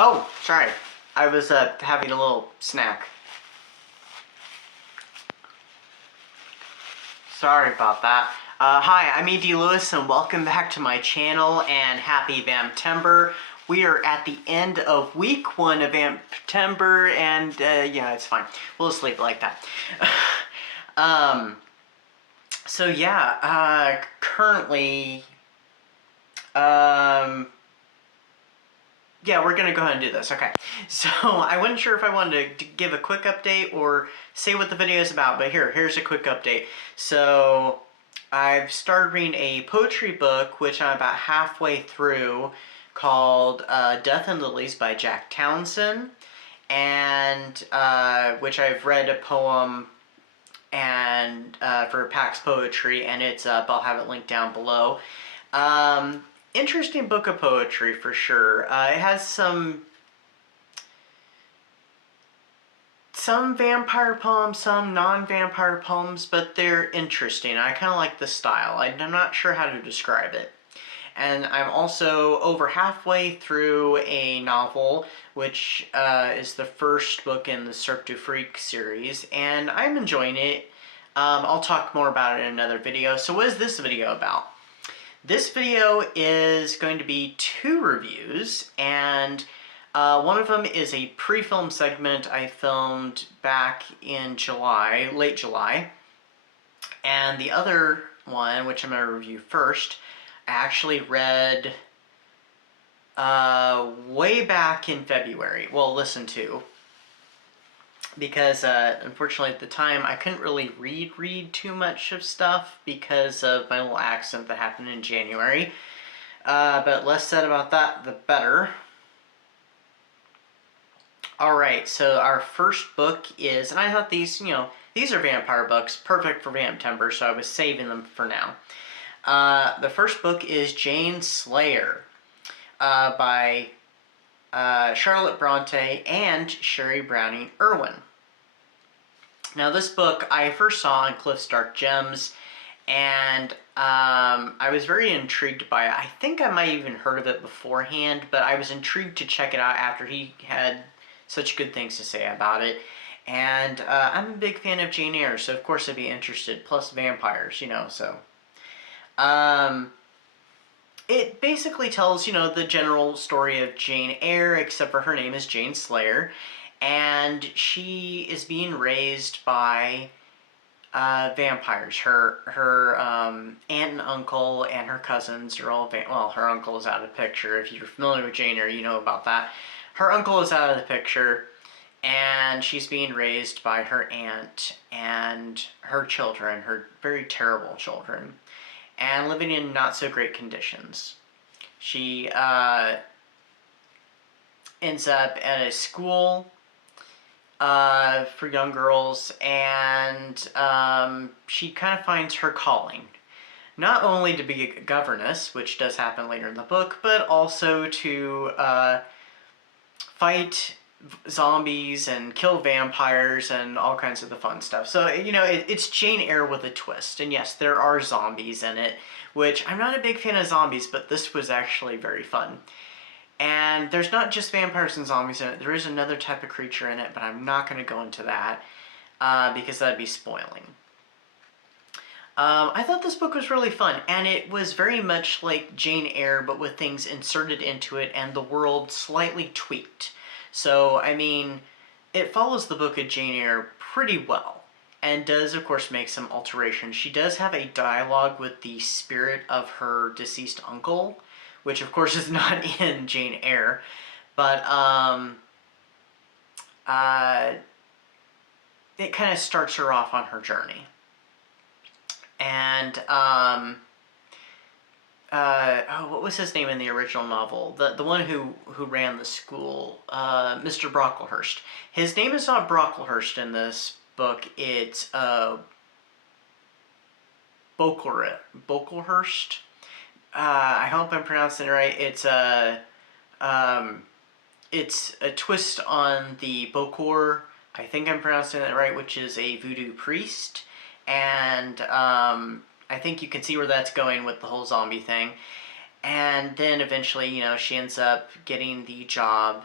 Oh, sorry. I was having a little snack. Sorry about that. Hi, I'm E.D. Lewis, and welcome back to my channel, and happy Vamptember. We are at the end of week 1 of Vamptember, and yeah, it's fine. We'll just leave it like that. So yeah, currently, yeah, we're gonna go ahead and do this. Okay, so I wasn't sure if I wanted to give a quick update or say what the video is about, but here's a quick update. So I've started reading a poetry book, which I'm about halfway through, called Death and Lilies by Jack Townsend, and which I've read a poem and for Pax Poetry, and it's up. I'll have it linked down below. Interesting book of poetry for sure. It has some vampire poems, some non-vampire poems, but they're interesting. I kind of like the style. I'm not sure how to describe it. And I'm also over halfway through a novel, which is the first book in the Cirque du Freak series, and I'm enjoying it. I'll talk more about it in another video. So what is this video about? This video is going to be 2 reviews, and one of them is a pre-film segment I filmed back in July, late July, and the other one, which I'm going to review first, I actually read way back in February. Well, listened to, because unfortunately at the time I couldn't really read too much of stuff because of my little accident that happened in January. But less said about that, the better. Alright, so our first book is, and I thought these, these are vampire books, perfect for Vamptember, so I was saving them for now. The first book is Jane Slayre by Charlotte Bronte and Sherry Browning Irwin. Now this book I first saw on Cliff's Dark Gems, and I was very intrigued by it. I think I might have even heard of it beforehand, but I was intrigued to check it out after he had such good things to say about it. And I'm a big fan of Jane Eyre, so of course I'd be interested, plus vampires, so. It basically tells, the general story of Jane Eyre, except for her name is Jane Slayre, and she is being raised by vampires. Her aunt and uncle and her cousins are all well, her uncle is out of the picture. If you're familiar with Jane Eyre, you know about that. Her uncle is out of the picture, and she's being raised by her aunt and her children, her very terrible children, and living in not so great conditions. She ends up at a school for young girls, and she kind of finds her calling. Not only to be a governess, which does happen later in the book, but also to fight zombies and kill vampires and all kinds of the fun stuff. So, it's Jane Eyre with a twist. And yes, there are zombies in it, which I'm not a big fan of zombies, but this was actually very fun. And there's not just vampires and zombies in it. There is another type of creature in it, but I'm not going to go into that because that'd be spoiling. I thought this book was really fun, and it was very much like Jane Eyre, but with things inserted into it and the world slightly tweaked. So, I mean, it follows the book of Jane Eyre pretty well, and does, of course, make some alterations. She does have a dialogue with the spirit of her deceased uncle, which, of course, is not in Jane Eyre, but it kind of starts her off on her journey. And, what was his name in the original novel? The one who ran the school, Mr. Brocklehurst. His name is not Brocklehurst in this book, it's, Brocklehurst. I hope I'm pronouncing it right. It's a twist on the Bokor, I think I'm pronouncing it right, which is a voodoo priest. And I think you can see where that's going with the whole zombie thing. And then eventually, she ends up getting the job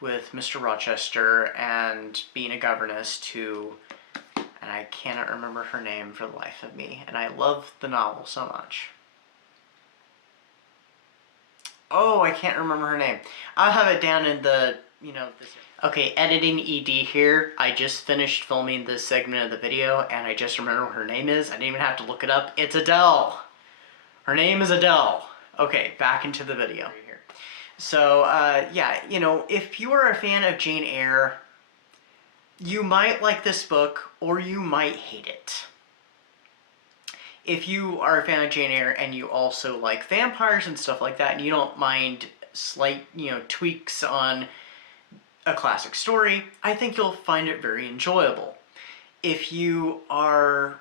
with Mr. Rochester and being a governess to, and I cannot remember her name for the life of me, and I love the novel so much. Oh, I can't remember her name. I'll have it down in the, this. Okay, editing ED here. I just finished filming this segment of the video, and I just remember what her name is. I didn't even have to look it up. It's Adele. Her name is Adele. Okay, back into the video. So, yeah, if you are a fan of Jane Eyre, you might like this book, or you might hate it. If you are a fan of Jane Eyre and you also like vampires and stuff like that, and you don't mind slight, tweaks on a classic story, I think you'll find it very enjoyable. If you are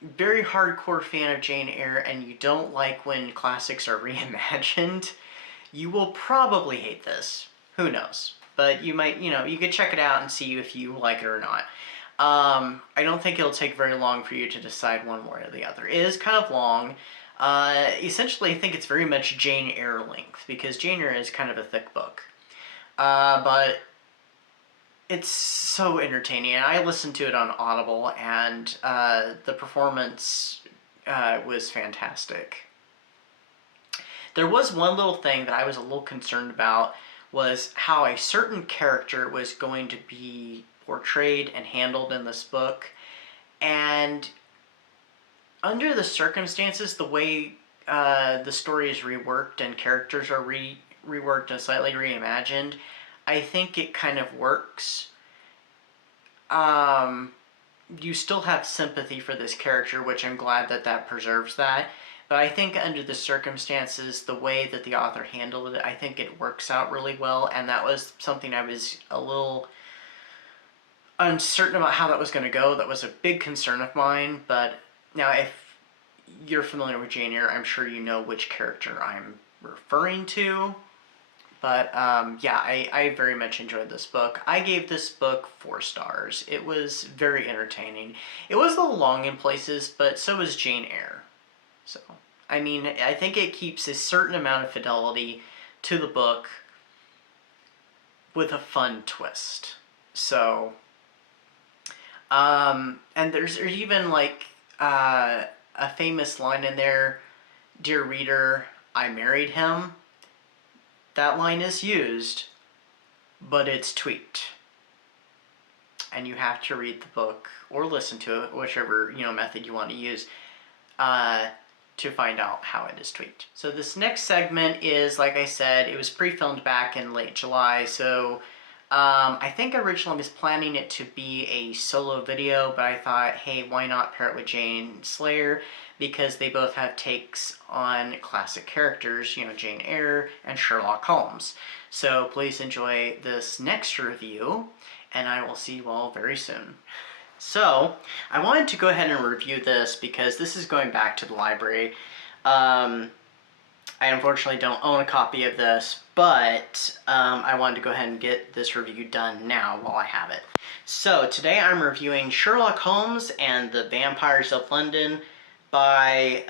very hardcore fan of Jane Eyre and you don't like when classics are reimagined, you will probably hate this. Who knows? But you might, you could check it out and see if you like it or not. I don't think it'll take very long for you to decide one way or the other. It is kind of long. Essentially, I think it's very much Jane Eyre length, because Jane Eyre is kind of a thick book. But it's so entertaining, and I listened to it on Audible, and the performance was fantastic. There was one little thing that I was a little concerned about, was how a certain character was going to be portrayed and handled in this book, and under the circumstances, the way the story is reworked and characters are reworked and slightly reimagined, I think it kind of works. You still have sympathy for this character, which I'm glad that preserves that. But I think under the circumstances, the way that the author handled it, I think it works out really well. And that was something I was a little uncertain about how that was going to go. That was a big concern of mine. But now, if you're familiar with Jane Eyre, I'm sure you know which character I'm referring to. But yeah, I very much enjoyed this book. I gave this book 4 stars. It was very entertaining. It was a little long in places, but so was Jane Eyre. So, I mean, I think it keeps a certain amount of fidelity to the book with a fun twist. So, and there's even like a famous line in there, "Dear reader, I married him." That line is used, but it's tweaked. And you have to read the book or listen to it, whichever method you want to use, to find out how it is tweaked. So this next segment is, like I said, it was pre-filmed back in late July, so I think originally I was planning it to be a solo video, but I thought, hey, why not pair it with Jane and Slayre, because they both have takes on classic characters, Jane Eyre and Sherlock Holmes. So please enjoy this next review, and I will see you all very soon. So, I wanted to go ahead and review this because this is going back to the library. I unfortunately don't own a copy of this, but I wanted to go ahead and get this review done now while I have it. So, today I'm reviewing Sherlock Holmes and the Vampires of London by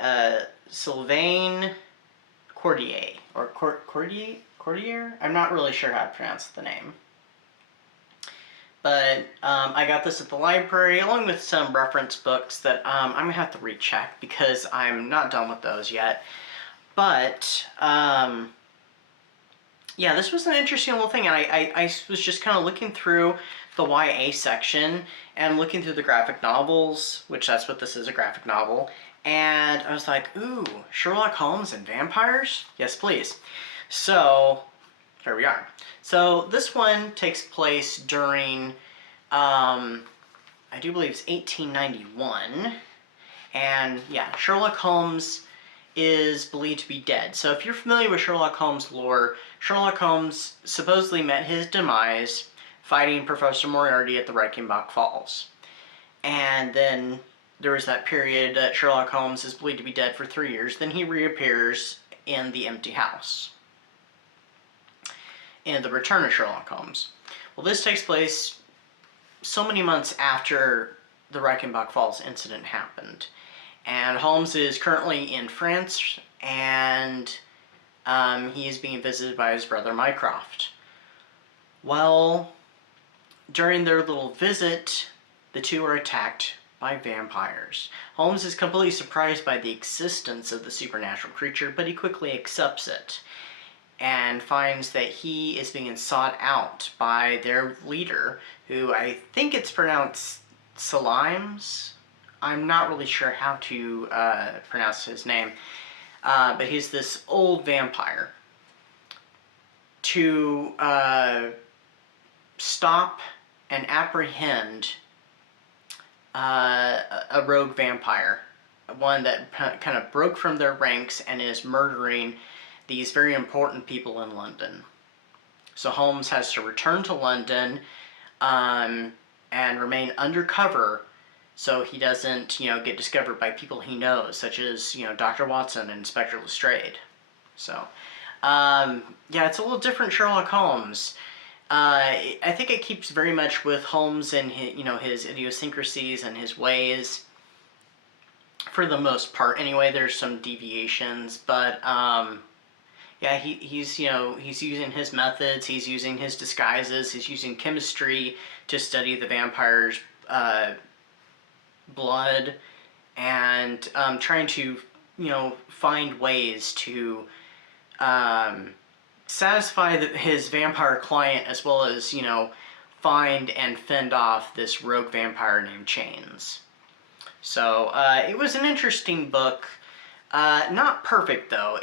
Sylvain Cordier, or Cordier? I'm not really sure how to pronounce the name. But I got this at the library, along with some reference books that I'm going to have to recheck because I'm not done with those yet. But, yeah, this was an interesting little thing, and I was just kind of looking through the YA section and looking through the graphic novels, which that's what this is, a graphic novel, and I was like, ooh, Sherlock Holmes and vampires? Yes, please. So, here we are. So this one takes place during, I do believe it's 1891, and yeah, Sherlock Holmes is believed to be dead. So if you're familiar with Sherlock Holmes lore, Sherlock Holmes supposedly met his demise fighting Professor Moriarty at the Reichenbach Falls. And then there was that period that Sherlock Holmes is believed to be dead for 3 years, then he reappears in the empty house in The Return of Sherlock Holmes. Well, this takes place so many months after the Reichenbach Falls incident happened. And Holmes is currently in France, and he is being visited by his brother Mycroft. Well, during their little visit, the two are attacked by vampires. Holmes is completely surprised by the existence of the supernatural creature, but he quickly accepts it and finds that he is being sought out by their leader, who I think it's pronounced Slimes. I'm not really sure how to pronounce his name, but he's this old vampire. To stop and apprehend a rogue vampire, one that kind of broke from their ranks and is murdering these very important people in London. So Holmes has to return to London and remain undercover so he doesn't, get discovered by people he knows, such as, Dr. Watson and Inspector Lestrade. So, yeah, it's a little different Sherlock Holmes. I think it keeps very much with Holmes and his idiosyncrasies and his ways. For the most part, anyway. There's some deviations, but yeah, he's using his methods. He's using his disguises. He's using chemistry to study the vampire's blood, and trying to find ways to satisfy his vampire client, as well as, find and fend off this rogue vampire named Chains. So, it was an interesting book. Not perfect, though.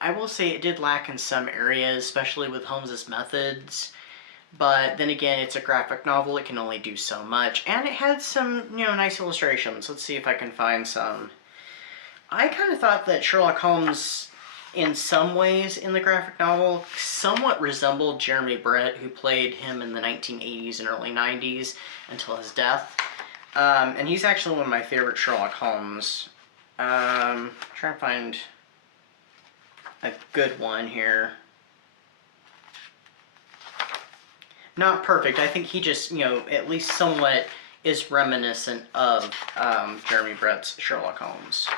I will say it did lack in some areas, especially with Holmes's methods. But then again, it's a graphic novel. It can only do so much. And it had some, nice illustrations. Let's see if I can find some. I kind of thought that Sherlock Holmes, in some ways in the graphic novel, somewhat resembled Jeremy Brett, who played him in the 1980s and early 90s until his death. And he's actually one of my favorite Sherlock Holmes. Trying to find a good one here. Not perfect. I think he just, at least somewhat is reminiscent of Jeremy Brett's Sherlock Holmes.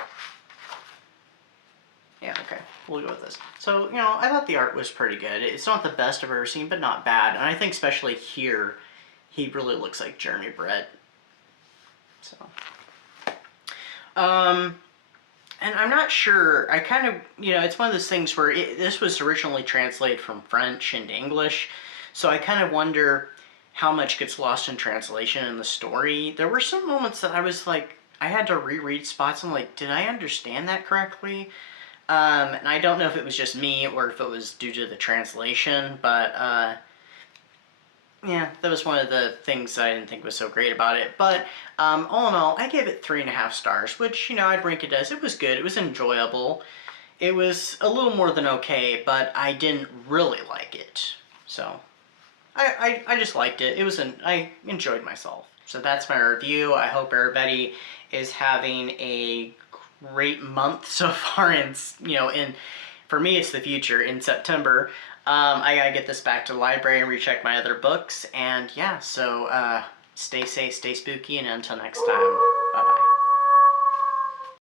Yeah, okay. We'll go with this. So, I thought the art was pretty good. It's not the best I've ever seen, but not bad. And I think especially here, he really looks like Jeremy Brett. So. And I'm not sure. I kind of, it's one of those things where this was originally translated from French into English. So I kind of wonder how much gets lost in translation in the story. There were some moments that I was like, I had to reread spots. I'm like, did I understand that correctly? And I don't know if it was just me or if it was due to the translation, but yeah, that was one of the things I didn't think was so great about it. But all in all, I gave it 3.5 stars, which, I'd rank it as, it was good, it was enjoyable. It was a little more than okay, but I didn't really like it. So, I just liked it. I enjoyed myself. So that's my review. I hope everybody is having a great month so far. For me, it's the future. In September, I gotta get this back to the library and recheck my other books. And yeah, so stay safe, stay spooky, and until next time.